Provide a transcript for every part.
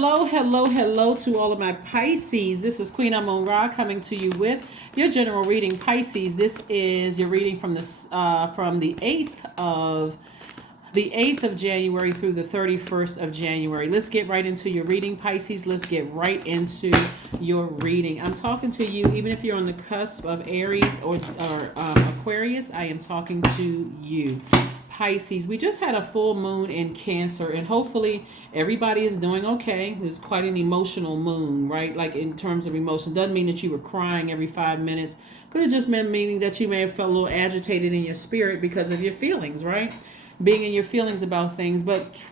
Hello, hello, hello to all of my Pisces. This is Queen Amun Ra coming to you with your general reading, Pisces. This is your reading from the 8th of January through the 31st of January. Let's get right into your reading, Pisces. Let's get right into your reading. I'm talking to you, even if you're on the cusp of Aries or Aquarius, I am talking to you. Pisces, we just had a full moon in Cancer, and hopefully everybody is doing okay. It's quite an emotional moon, right? Like in terms of emotion. Doesn't mean that you were crying every 5 minutes. Could have just been meaning that you may have felt a little agitated in your spirit because of your feelings, right? Being in your feelings about things. But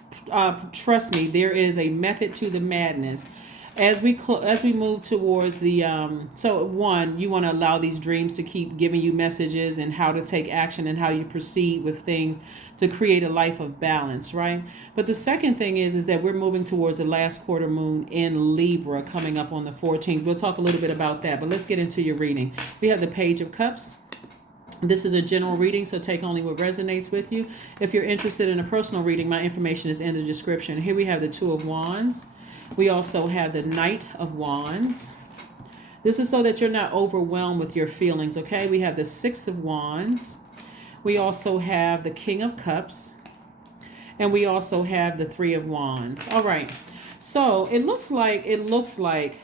trust me, there is a method to the madness. As we move towards the so one, you want to allow these dreams to keep giving you messages and how to take action and how you proceed with things to create a life of balance, right? But the second thing is that we're moving towards the last quarter moon in Libra coming up on the 14th. We'll talk a little bit about that, but let's get into your reading. We have the Page of Cups. This is a general reading, so take only what resonates with you. If you're interested in a personal reading, my information is in the description. Here we have the Two of Wands. We also have the Knight of Wands. This is so that you're not overwhelmed with your feelings, okay? We have the Six of Wands. We also have the King of Cups. And we also have the Three of Wands. All right. So it looks like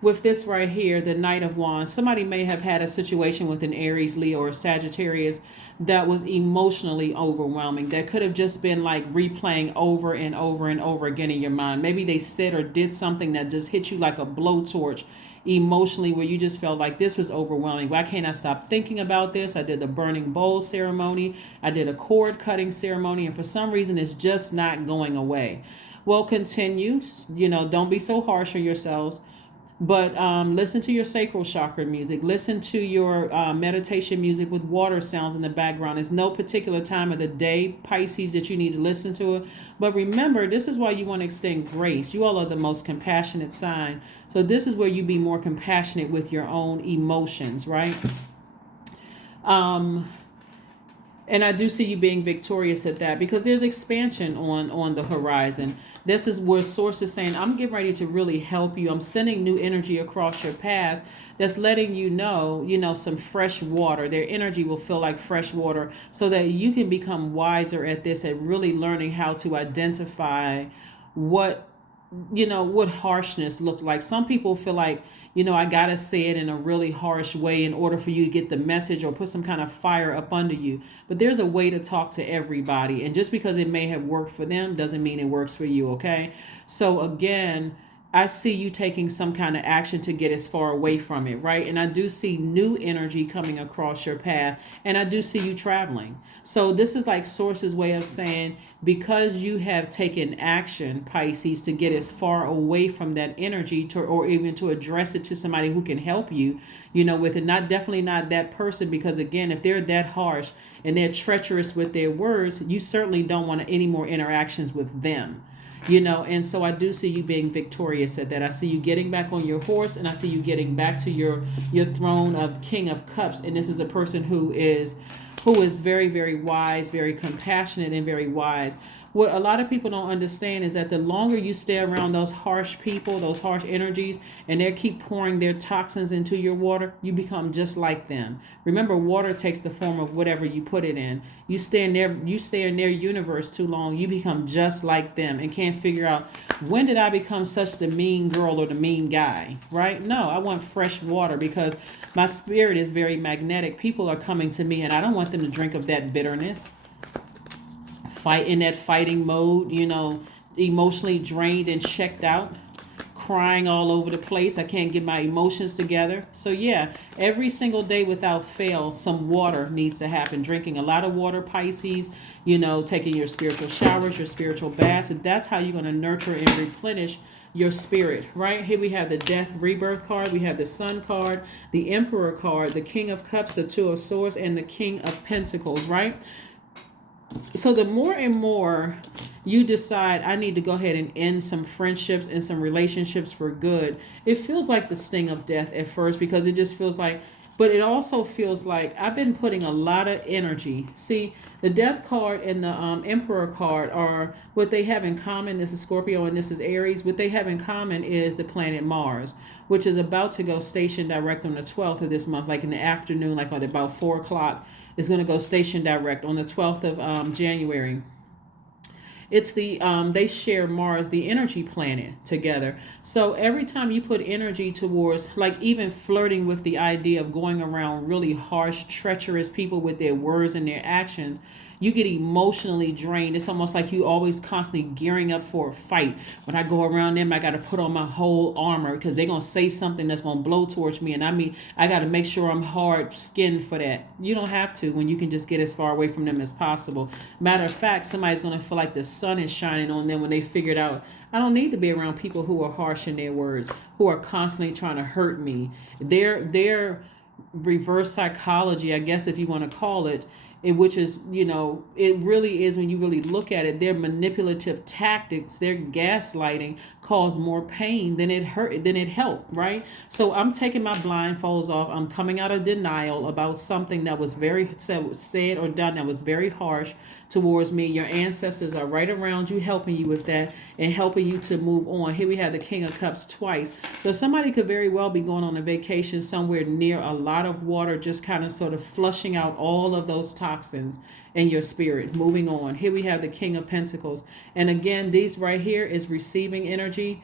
with this right here, the Knight of Wands, somebody may have had a situation with an Aries, Leo, or Sagittarius that was emotionally overwhelming. That could have just been like replaying over and over and over again in your mind. Maybe they said or did something that just hit you like a blowtorch emotionally, where you just felt like this was overwhelming. Why can't I stop thinking about this? I did the burning bowl ceremony. I did a cord cutting ceremony. And for some reason, it's just not going away. Well, continue. Don't be so harsh on yourselves. But listen to your sacral chakra music. Listen to your meditation music with water sounds in the background. There's no particular time of the day, Pisces, that you need to listen to it. But remember, this is why you want to extend grace. You all are the most compassionate sign. So this is where you be more compassionate with your own emotions, right? And I do see you being victorious at that, because there's expansion on the horizon. This is where Source is saying, I'm getting ready to really help you. I'm sending new energy across your path that's letting you know, some fresh water. Their energy will feel like fresh water, so that you can become wiser at this, at really learning how to identify what harshness looked like. Some people feel like, I got to say it in a really harsh way in order for you to get the message, or put some kind of fire up under you. But there's a way to talk to everybody. And just because it may have worked for them doesn't mean it works for you, okay? So again, I see you taking some kind of action to get as far away from it, right? And I do see new energy coming across your path. And I do see you traveling. So this is like Source's way of saying, because you have taken action, Pisces, to get as far away from that energy, or even to address it to somebody who can help you, with it. Definitely not that person, because again, if they're that harsh and they're treacherous with their words, you certainly don't want any more interactions with them. And so I do see you being victorious at that. I see you getting back on your horse, and I see you getting back to your throne of King of Cups. And this is a person who is very, very wise, very compassionate, and very wise. What a lot of people don't understand is that the longer you stay around those harsh people, those harsh energies, and they keep pouring their toxins into your water, you become just like them. Remember, water takes the form of whatever you put it in. You stay in their universe too long, you become just like them and can't figure out, when did I become such the mean girl or the mean guy, right? No, I want fresh water, because my spirit is very magnetic. People are coming to me, and I don't want them to drink of that bitterness. Fight in that fighting mode, emotionally drained and checked out, crying all over the place. I can't get my emotions together. So yeah, every single day without fail, some water needs to happen. Drinking a lot of water, Pisces, taking your spiritual showers, your spiritual baths. And that's how you're going to nurture and replenish your spirit, right? Here we have the Death Rebirth card. We have the Sun card, the Emperor card, the King of Cups, the Two of Swords, and the King of Pentacles, right? So the more and more you decide, I need to go ahead and end some friendships and some relationships for good, it feels like the sting of death at first, because it just feels like But it also feels like I've been putting a lot of energy. See, the Death card and the Emperor card are what they have in common. This is Scorpio and this is Aries. What they have in common is the planet Mars, which is about to go station direct on the 12th of this month, like in the afternoon, like at about 4 o'clock. Is going to go station direct on the 12th of January. It's the they share Mars, the energy planet, together. So every time you put energy towards, like even flirting with the idea of going around really harsh, treacherous people with their words and their actions, you get emotionally drained. It's almost like you always constantly gearing up for a fight. When I go around them, I got to put on my whole armor because they're going to say something that's going to blow towards me. And I mean, I got to make sure I'm hard skinned for that. You don't have to when you can just get as far away from them as possible. Matter of fact, somebody's going to feel like the sun is shining on them when they figured out I don't need to be around people who are harsh in their words, who are constantly trying to hurt me. Their reverse psychology, I guess if you want to call it, which is, it really is, when you really look at it, their manipulative tactics, their gaslighting cause more pain than it helped, right? So I'm taking my blindfolds off. I'm coming out of denial about something that was very said or done that was very harsh towards me. Your ancestors are right around you, helping you with that and helping you to move on. Here we have the King of Cups twice. So somebody could very well be going on a vacation somewhere near a lot of water, just kind of sort of flushing out all of those toxins in your spirit, moving on. Here we have the King of Pentacles. And again, these right here is receiving energy.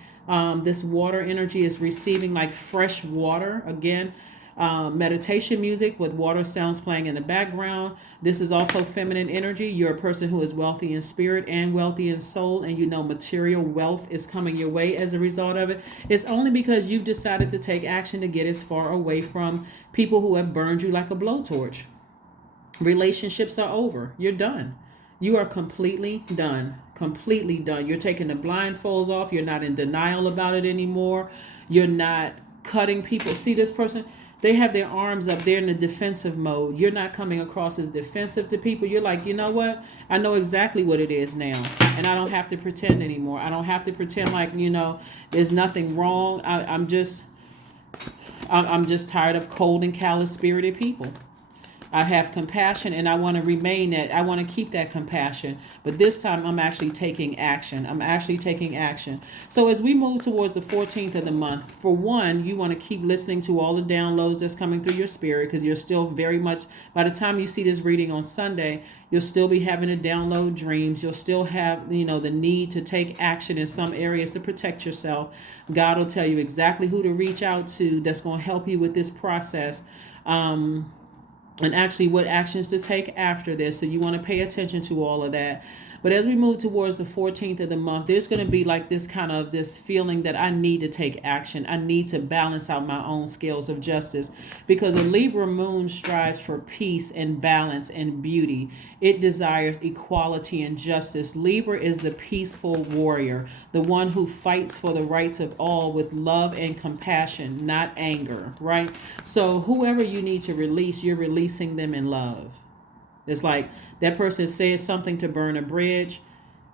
This water energy is receiving like fresh water. Again, meditation music with water sounds playing in the background. This is also feminine energy. You're a person who is wealthy in spirit and wealthy in soul, and material wealth is coming your way as a result of it. It's only because you've decided to take action to get as far away from people who have burned you like a blowtorch. Relationships are over. You're done. You are completely done. Completely done. You're taking the blindfolds off. You're not in denial about it anymore. You're not cutting people. See this person? They have their arms up. They're in the defensive mode. You're not coming across as defensive to people. You're like, you know what? I know exactly what it is now. And I don't have to pretend anymore. I don't have to pretend like, there's nothing wrong. I'm just tired of cold and callous spirited people. I have compassion and I want to remain that. I want to keep that compassion. But this time I'm actually taking action. So as we move towards the 14th of the month, for one, you want to keep listening to all the downloads that's coming through your spirit, because you're still very much, by the time you see this reading on Sunday, you'll still be having to download dreams. You'll still have, the need to take action in some areas to protect yourself. God will tell you exactly who to reach out to that's going to help you with this process. And actually what actions to take after this. So you want to pay attention to all of that. But as we move towards the 14th of the month, there's going to be like this feeling that I need to take action. I need to balance out my own scales of justice, because a Libra moon strives for peace and balance and beauty. It desires equality and justice. Libra is the peaceful warrior, the one who fights for the rights of all with love and compassion, not anger, right? So whoever you need to release, you're releasing them in love. It's like that person says something to burn a bridge.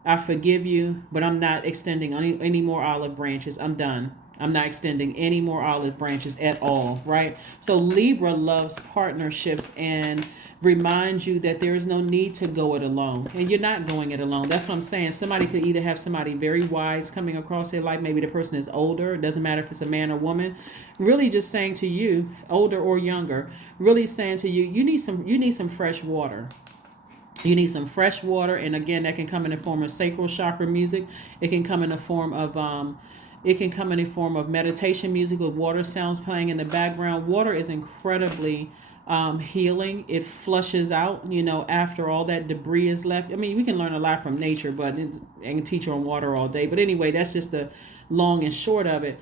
I forgive you, but I'm not extending any more olive branches. I'm done. I'm not extending any more olive branches at all, right? So Libra loves partnerships and reminds you that there is no need to go it alone. And you're not going it alone. That's what I'm saying. Somebody could either have somebody very wise coming across their life. Maybe the person is older. It doesn't matter if it's a man or woman. Really just saying to you, older or younger, really saying to you, you need some fresh water. You need some fresh water. And again, that can come in the form of sacral chakra music. It can come in the form of meditation music with water sounds playing in the background. Water is incredibly healing. It flushes out, after all that debris is left. I mean, we can learn a lot from nature, but I can teach on water all day. But anyway, that's just the long and short of it.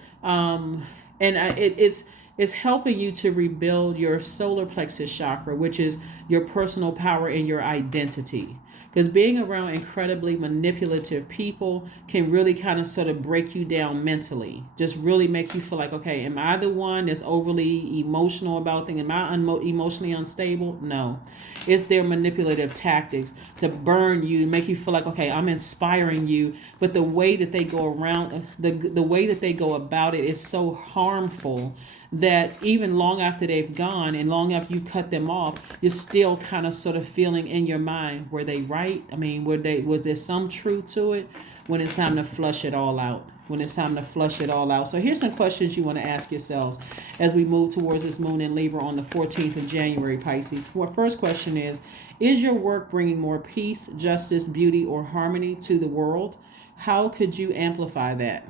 It's helping you to rebuild your solar plexus chakra, which is your personal power and your identity. Because being around incredibly manipulative people can really kind of sort of break you down mentally. Just really make you feel like, okay, am I the one that's overly emotional about things? Am I emotionally unstable? No. It's their manipulative tactics to burn you, make you feel like, okay, I'm inspiring you. But the way that they go around, the way that they go about it is so harmful that even long after they've gone and long after you cut them off, you're still kind of sort of feeling in your mind, were they right? I mean, was there some truth to it? When it's time to flush it all out. When it's time to flush it all out. So here's some questions you want to ask yourselves as we move towards this moon in Libra on the 14th of January, Pisces. First question is your work bringing more peace, justice, beauty, or harmony to the world? How could you amplify that?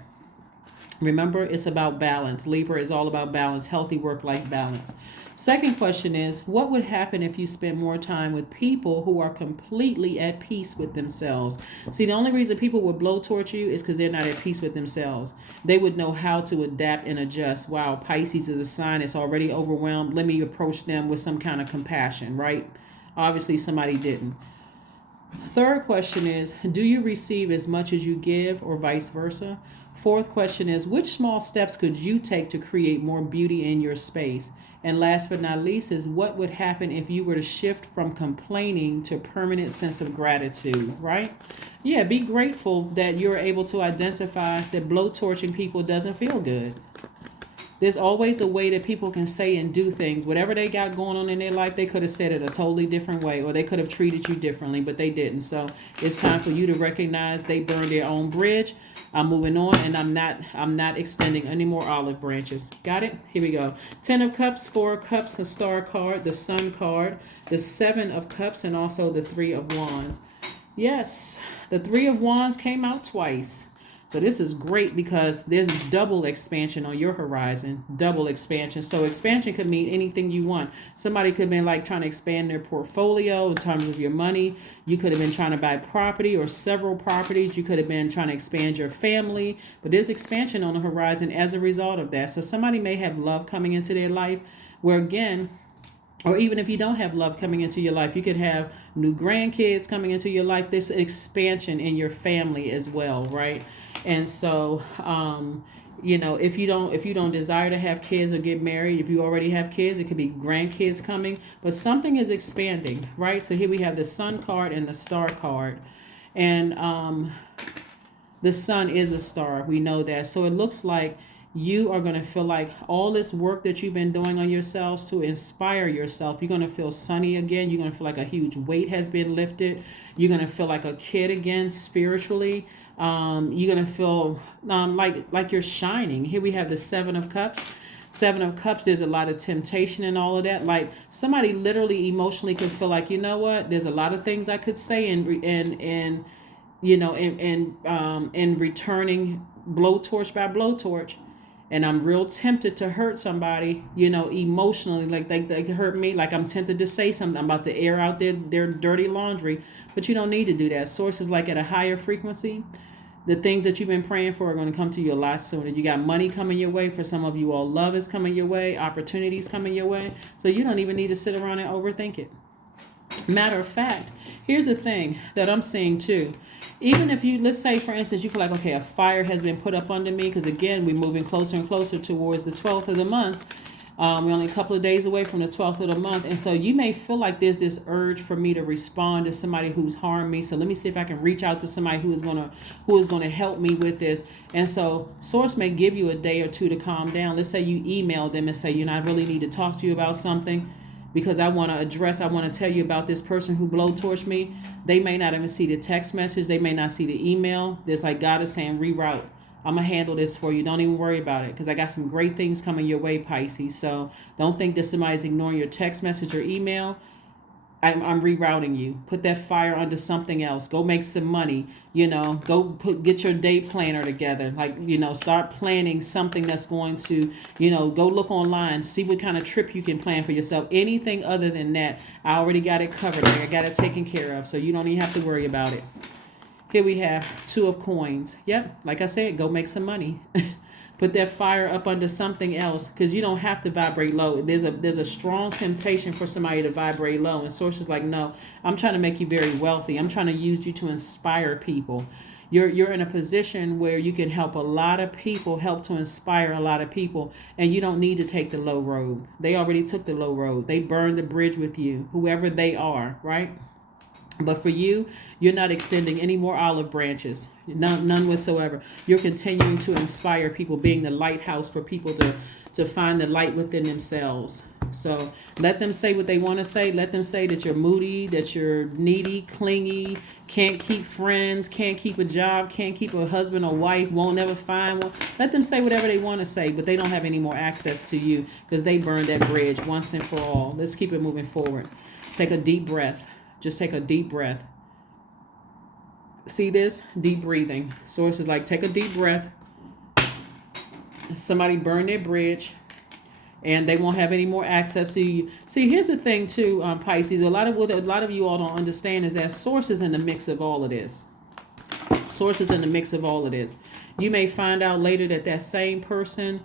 Remember, it's about balance. Libra is all about balance, healthy work-life balance. Second question is, what would happen if you spent more time with people who are completely at peace with themselves? See, the only reason people would blowtorch you is because they're not at peace with themselves. They would know how to adapt and adjust. Wow, Pisces is a sign that's already overwhelmed. Let me approach them with some kind of compassion, right? Obviously, somebody didn't. Third question is, do you receive as much as you give, or vice versa? Fourth question is, which small steps could you take to create more beauty in your space? And last but not least is, what would happen if you were to shift from complaining to permanent sense of gratitude, right? Yeah, be grateful that you're able to identify that blowtorching people doesn't feel good. There's always a way that people can say and do things. Whatever they got going on in their life, they could have said it a totally different way, or they could have treated you differently, but they didn't. So it's time for you to recognize they burned their own bridge. I'm moving on, and I'm not extending any more olive branches. Got it? Here we go. 10 of Cups, 4 of Cups, a Star card, the Sun card, the 7 of Cups, and also the 3 of Wands. Yes, the 3 of Wands came out twice. So this is great because there's double expansion on your horizon, double expansion. So expansion could mean anything you want. Somebody could have been like trying to expand their portfolio in terms of your money. You could have been trying to buy property or several properties. You could have been trying to expand your family. But there's expansion on the horizon as a result of that. So somebody may have love coming into their life where, again, or even if you don't have love coming into your life, you could have new grandkids coming into your life. There's expansion in your family as well, right? And so, if you don't desire to have kids or get married, if you already have kids, it could be grandkids coming, but something is expanding, right? So here we have the Sun card and the Star card, and the Sun is a star. We know that. So it looks like you are going to feel like all this work that you've been doing on yourselves to inspire yourself, you're going to feel sunny again. You're going to feel like a huge weight has been lifted. You're going to feel like a kid again spiritually. You're going to feel like you're shining. Here we have the 7 of Cups. 7 of Cups, there's a lot of temptation and all of that. Like somebody literally emotionally could feel like, you know what, there's a lot of things I could say in returning blowtorch by blowtorch. And I'm real tempted to hurt somebody, emotionally, like they could hurt me. Like I'm tempted to say something. I'm about to air out their dirty laundry, but you don't need to do that. Source is like at a higher frequency. The things that you've been praying for are going to come to you a lot sooner. You got money coming your way. For some of you all, love is coming your way. Opportunities coming your way. So you don't even need to sit around and overthink it. Matter of fact, here's the thing that I'm seeing too. Even if let's say, for instance, you feel like, okay, a fire has been put up under me, because again, we're moving closer and closer towards the 12th of the month. We're only a couple of days away from the 12th of the month. And so you may feel like there's this urge for me to respond to somebody who's harmed me. So let me see if I can reach out to somebody who is going to help me with this. And so Source may give you a day or two to calm down. Let's say you email them and say, I really need to talk to you about something, because I want to tell you about this person who blowtorched me. They may not even see the text message. They may not see the email. There's like God is saying, reroute. I'm going to handle this for you. Don't even worry about it, because I got some great things coming your way, Pisces. So don't think that somebody's ignoring your text message or email. I'm rerouting you. Put that fire under something else. Go make some money. Get your day planner together. Start planning something that's going to, go look online, see what kind of trip you can plan for yourself. Anything other than that, I already got it covered. I got it taken care of. So you don't even have to worry about it. Here we have 2 of Coins. Yep. Like I said, go make some money. Put that fire up under something else, because you don't have to vibrate low. There's a strong temptation for somebody to vibrate low. And Source is like, no, I'm trying to make you very wealthy. I'm trying to use you to inspire people. You're in a position where you can help a lot of people, help to inspire a lot of people, and you don't need to take the low road. They already took the low road. They burned the bridge with you, whoever they are, right? But for you, you're not extending any more olive branches, none whatsoever. You're continuing to inspire people, being the lighthouse for people to find the light within themselves. So let them say what they want to say. Let them say that you're moody, that you're needy, clingy, can't keep friends, can't keep a job, can't keep a husband or wife, won't ever find one. Let them say whatever they want to say, but they don't have any more access to you because they burned that bridge once and for all. Let's keep it moving forward. Take a deep breath. Just take a deep breath. See this? Deep breathing. Source is like, take a deep breath. Somebody burned their bridge and they won't have any more access to you. See, here's the thing too, Pisces. A lot of you all don't understand is that source is in the mix of all of this. Source is in the mix of all of this. You may find out later that that same person,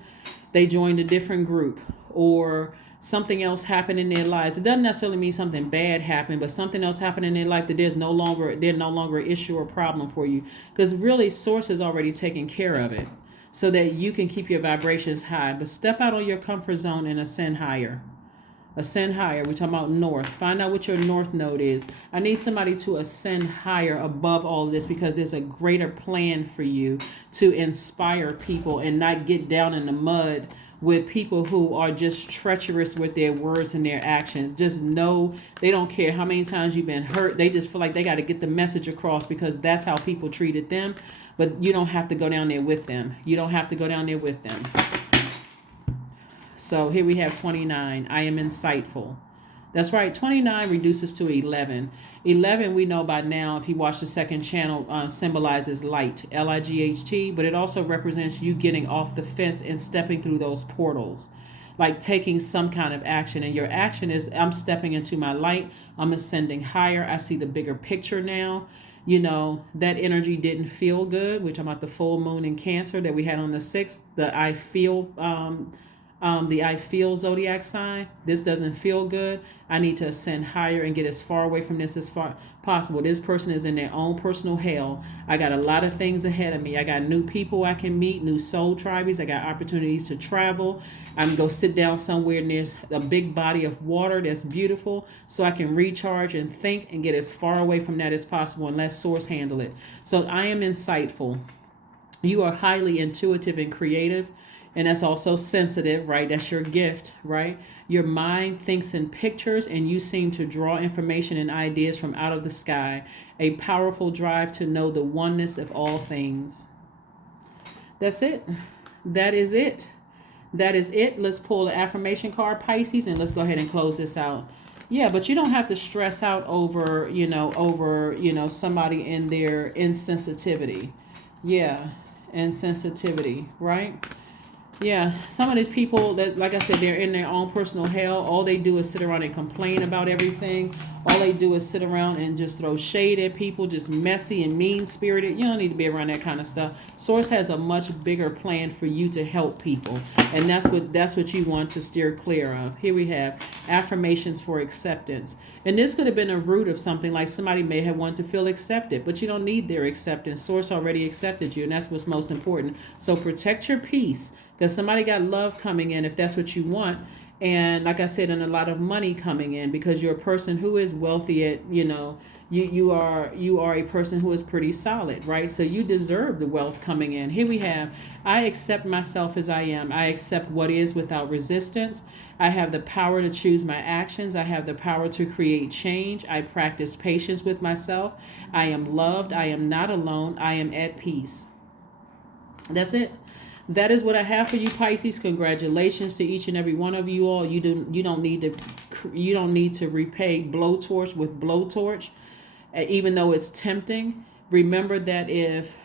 they joined a different group, or something else happened in their lives. It doesn't necessarily mean something bad happened, but something else happened in their life that they're no longer an issue or problem for you. Because really, source has already taken care of it, so that you can keep your vibrations high. But step out of your comfort zone and ascend higher. Ascend higher. We're talking about north. Find out what your north node is. I need somebody to ascend higher above all of this, because there's a greater plan for you to inspire people and not get down in the mud with people who are just treacherous with their words and their actions. Just know they don't care how many times you've been hurt. They just feel like they got to get the message across because that's how people treated them. But you don't have to go down there with them. You don't have to go down there with them. So here we have 29. I am insightful. That's right. 29 reduces to 11. 11, we know by now, if you watch the second channel, symbolizes light, L-I-G-H-T, but it also represents you getting off the fence and stepping through those portals, like taking some kind of action. And your action is, I'm stepping into my light. I'm ascending higher. I see the bigger picture now. You know, that energy didn't feel good. We're talking about the full moon in Cancer that we had on the 6th, the I feel zodiac sign. This doesn't feel good. I need to ascend higher and get as far away from this as far possible. This person is in their own personal hell. I got a lot of things ahead of me. I got new people I can meet, new soul tribes. I got opportunities to travel. I'm going to go sit down somewhere near a big body of water that's beautiful so I can recharge and think and get as far away from that as possible and let source handle it. So I am insightful. You are highly intuitive and creative. And that's also sensitive, right? That's your gift, right? Your mind thinks in pictures and you seem to draw information and ideas from out of the sky. A powerful drive to know the oneness of all things. That's it. That is it. That is it. Let's pull the affirmation card, Pisces, and let's go ahead and close this out. Yeah, but you don't have to stress out over somebody in their insensitivity. Yeah, insensitivity, right? Yeah, some of these people that, like I said, they're in their own personal hell. All they do is sit around and complain about everything. All they do is sit around and just throw shade at people, just messy and mean-spirited. You don't need to be around that kind of stuff. Source has a much bigger plan for you to help people, and that's what you want to steer clear of. Here we have affirmations for acceptance. And this could have been a root of something, like somebody may have wanted to feel accepted, but you don't need their acceptance. Source already accepted you, and that's what's most important. So protect your peace, because somebody got love coming in if that's what you want. And like I said, and a lot of money coming in, because you're a person who is wealthy at, you are a person who is pretty solid, right? So you deserve the wealth coming in. Here we have, I accept myself as I am. I accept what is without resistance. I have the power to choose my actions. I have the power to create change. I practice patience with myself. I am loved. I am not alone. I am at peace. That's it. That is what I have for you, Pisces. Congratulations to each and every one of you all. You don't need to repay blowtorch with blowtorch, even though it's tempting. Remember that if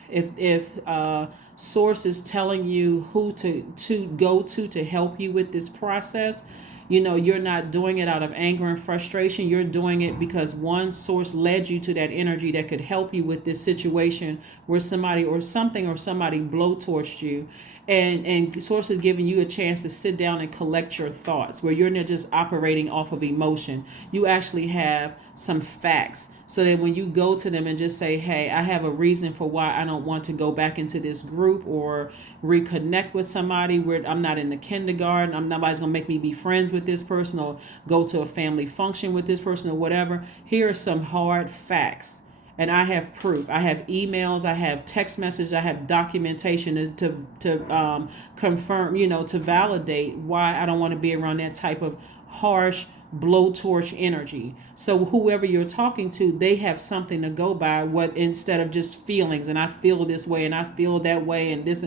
source is telling you who to go to help you with this process, you're not doing it out of anger and frustration. You're doing it because one, source led you to that energy that could help you with this situation where somebody or something or somebody blowtorched you. And source is giving you a chance to sit down and collect your thoughts, where you're not just operating off of emotion. You actually have some facts, so that when you go to them and just say, hey, I have a reason for why I don't want to go back into this group or reconnect with somebody where I'm not in the kindergarten, nobody's gonna make me be friends with this person or go to a family function with this person or whatever. Here are some hard facts. And I have proof. I have emails. I have text messages. I have documentation to confirm, to validate why I don't want to be around that type of harsh blowtorch energy. So whoever you're talking to, they have something to go by. What instead of just feelings, and I feel this way, and I feel that way, and this,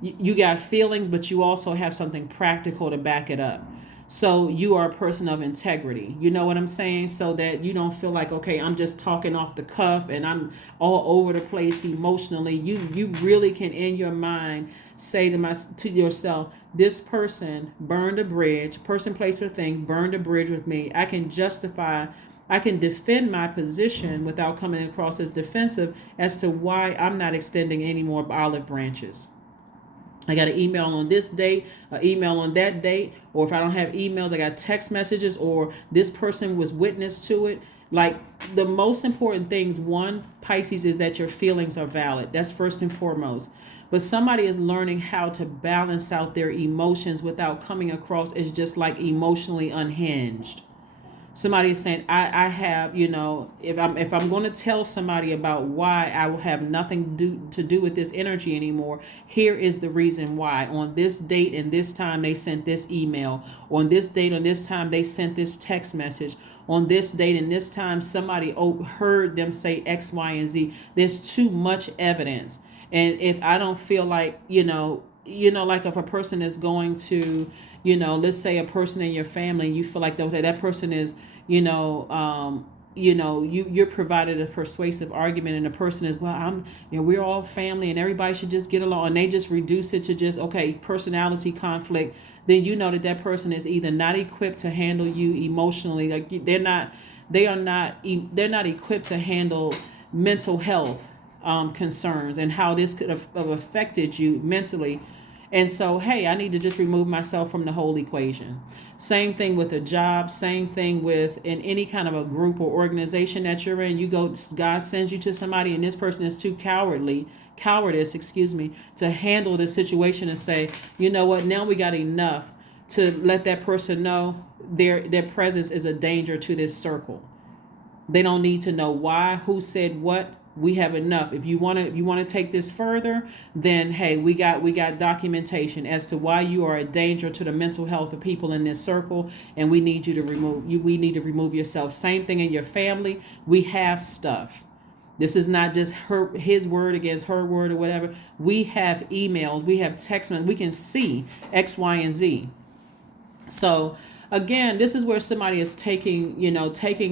you got feelings, but you also have something practical to back it up. So you are a person of integrity. You know what I'm saying? So that you don't feel like, okay, I'm just talking off the cuff and I'm all over the place emotionally. You really can in your mind say to yourself, this person burned a bridge, person, place, or thing burned a bridge with me. I can defend my position without coming across as defensive as to why I'm not extending any more olive branches. I got an email on this date, an email on that date, or if I don't have emails, I got text messages, or this person was witness to it. Like, the most important things, one, Pisces, is that your feelings are valid. That's first and foremost. But somebody is learning how to balance out their emotions without coming across as just like emotionally unhinged. Somebody is saying, I have, if I'm going to tell somebody about why I will have nothing to do with this energy anymore, here is the reason why. On this date and this time, they sent this email. On this date and this time, they sent this text message. On this date and this time, somebody heard them say X, Y, and Z. There's too much evidence. And if I don't feel like, like if a person is going to, let's say a person in your family, you feel like that person is, you're provided a persuasive argument, and the person is, well, we're all family and everybody should just get along, and they just reduce it to just, okay, personality conflict. Then you know that person is either not equipped to handle you emotionally, like they're not equipped to handle mental health concerns and how this could have affected you mentally. And so, hey, I need to just remove myself from the whole equation. Same thing with a job, same thing with in any kind of a group or organization that you're in. God sends you to somebody and this person is too cowardice, to handle the situation and say, you know what, now we got enough to let that person know their presence is a danger to this circle. They don't need to know why, who said what. We have enough. If you want to take this further, then hey, we got documentation as to why you are a danger to the mental health of people in this circle, and we need you to remove you. We need to remove yourself. Same thing in your family. We have stuff. This is not just his word against her word or whatever. We have emails. We have text messages. We can see X, Y, and Z. So again, this is where somebody is taking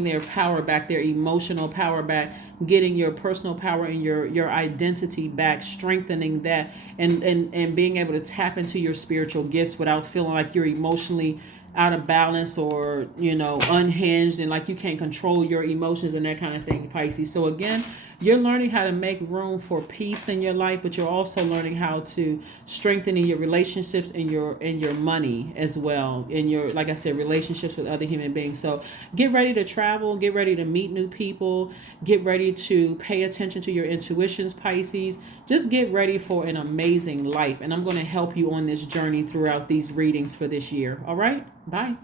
their power back, their emotional power back, getting your personal power and your identity back, strengthening that, and being able to tap into your spiritual gifts without feeling like you're emotionally out of balance or, unhinged and like you can't control your emotions and that kind of thing, Pisces. So again, you're learning how to make room for peace in your life, but you're also learning how to strengthen in your relationships and your money as well, in your, like I said, relationships with other human beings. So get ready to travel, get ready to meet new people, get ready to pay attention to your intuitions, Pisces. Just get ready for an amazing life. And I'm going to help you on this journey throughout these readings for this year. All right? Bye.